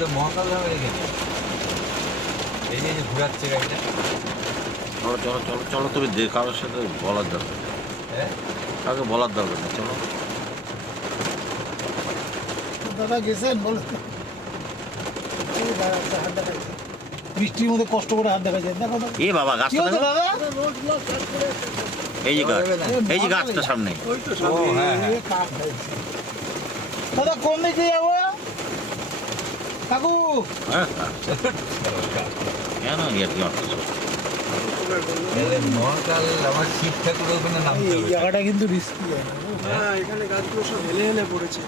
তো মহাকাল ধামে রেখেছে। এই যে ঘুরাচ্ছে গাড়িটা। চলো চলো চলো চলো, তুমি কারোর সাথে বলার দরকার নেই। হ্যাঁ কাউকে বলার দরকার নেই, চলো। দাদা গেছেন বলে বৃষ্টির মধ্যে কষ্ট করে হাত দেখাচ্ছেন। দেখো এ বাবা, গাছটা দেখো। দাদা এই যে গাছ, এই যে গাছটা সামনে। ও হ্যাঁ হ্যাঁ। দাদা কোন দিকে যাবো কাকু? হ্যাঁ হ্যাঁ। কেন ইয়ার কি অর্থ? মহাকাল আমার শিব ঠাকুর ওখানে এই নামতে হবে। জায়গাটা কিন্তু রিস্কি। হ্যাঁ, এখানে গাছগুলো সব হেলে হেলে পড়েছে।